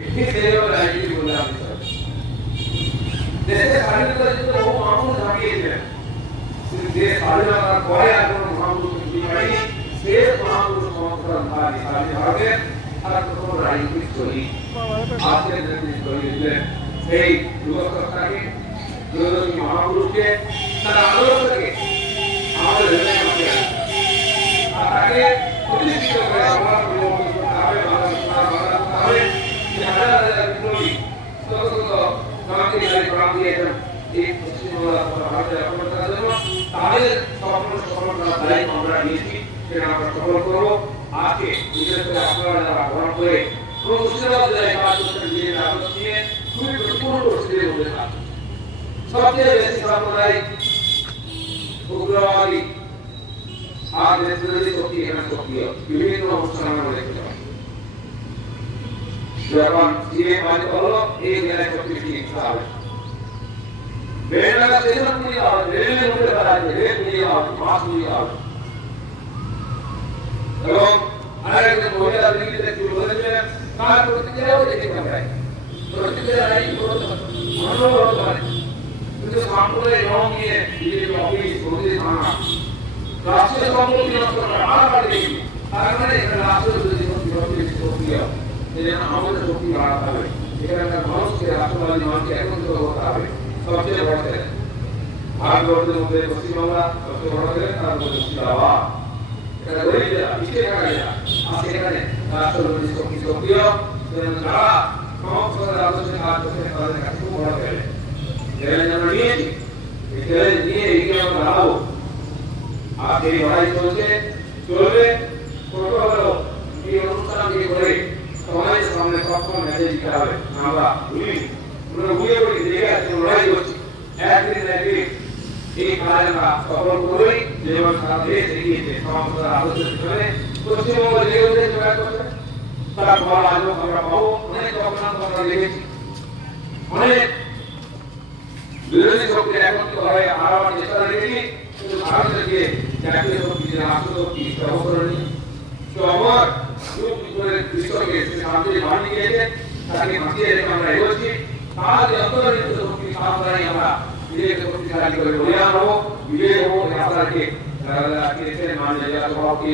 দেশে স্বাধীনতার জন্য বহু মানুষ ঝাঁপিয়েছিলেন, কিন্তু দেশ স্বাধীনতার পরে আর কোনো মহাপুরুষ তৈরি হয়নি। শেষ মহাপুরুষ সমর্থন স্বাধীন ভারতের আর কোনো রাজনৈতিক শহীদ আজকের শহীদ দিলেন সেই যুবকটাকে, যুবদী মহাপুরুষকে, তার আদর্শকে আমাদের হৃদয়ে রাখতে হবে। আর তাকে প্রতিষ্ঠিত করে আমরা পরিবর্তন করতে হবে, বাংলা করতে হবে। যে হাজার হাজার বিপ্লবী প্রাণ দিয়েছেন এই পশ্চিমবাংলা ভারতের অখণ্ডতার জন্য, তাদের স্বপ্ন সফল করার দায়িত্ব আমরা নিয়েছি, সেটা আমরা সফল করবো। আজকে বিশেষ করে আপনারা যারা গ্রহণ করে মুর্শিদাবাদ জেলায় কাজ করছেন, নিজের আদর্শ নিয়ে খুবই প্রতিকূল পরিস্থিতির মধ্যে কাজ, সবচেয়ে বেশি সাম্প্রদায়িক উগ্রবাদী আর নেতৃত্বাধীন শক্তি এখানে সক্রিয়, বিভিন্ন অনুষ্ঠান আমরা দেখতে পাই। যখন জিএ পানি হলো এই জেলায় সবচেয়ে বেশি হিংসা হবে, বেড়ালা স্টেশন নিয়ে হবে, রেলের মধ্যে ফেলা আছে, রেল নিয়ে হবে, বাস নিয়ে হবে। এবং আরেকজন মহিলা দিল্লিতে একটু বলেছিলেন, কার প্রতিক্রিয়াও দেখে পাই, প্রতিক্রিয়া নাই অনুভব করে, কিন্তু সাম্প্রদায়িক রং নিয়ে বিজেপি অফিস, মন্দির, থানা, রাষ্ট্রীয় সম্পত্তি নষ্ট করা বারবার দেখি। তার মানে এখানে রাষ্ট্রীয় যদি সবচেয়ে সক্রিয়, সেজন্য আমাদের শক্তি বাড়াতে হবে। এখানকার মানুষকে, রাষ্ট্রবাদী মানুষকে একত্রিত করতে হবে। সবচেয়ে বড় চ্যালেঞ্জ ভারতবর্ষের মধ্যে পশ্চিমবাংলা সবচেয়ে বড় চ্যালেঞ্জ, তার মধ্যে মুর্শিদাবাদ, এটা গরিব জেলা, পিছিয়ে থাকা জেলা, আর সেখানে রাষ্ট্রবাদী শক্তি সক্রিয়। যারা সংসদের আদর্শে কাজ করছে তাদের কাছে খুব বড় চ্যালেঞ্জ, চ্যালেঞ্জ আমরা নিয়েছি, এই চ্যালেঞ্জ নিয়ে এগিয়ে আমরা দাঁড়াবো। আর এই লড়াই চলছে, চলবে। ছোট হলেও এই অনুষ্ঠানকে করে সমাজের সামনে সবসময় মেসেজ দিতে হবে, আমরা ভুলি, আমরা ভুলে পড়ি, দেখে আজকে লড়াই করছি, একদিন একদিন এই কাজ আমরা সফল করি। যেমন সারা দেশ এগিয়েছে সংসদের আদর্শের পিছনে, পশ্চিমবঙ্গ যে জোগাড় করছে তার ফল আজও আমরা পাবো। অনেক চক্রান্ত আমরা দেখেছি, অনেক বিরোধী শক্তি একত্রিত হয়ে হারাবার চেষ্টা দেখেছি, কিন্তু ভারতের যে জাতীয় শক্তি, যে রাষ্ট্রশক্তি সহকরণী সবার বিশ্বকে শান্তির বাণী দিয়েছে, তাকে বাঁচিয়ে রেখে আমরা এগোচ্ছি। তার যে অন্তর্নিহিত শক্তি সামনে আমরা নিজেকে শক্তিশালী করে বলে আনবো, বিজয় হবো। আপনাদেরকে যারা আজকে এসেছেন, মাননীয় জেলা সভাপতি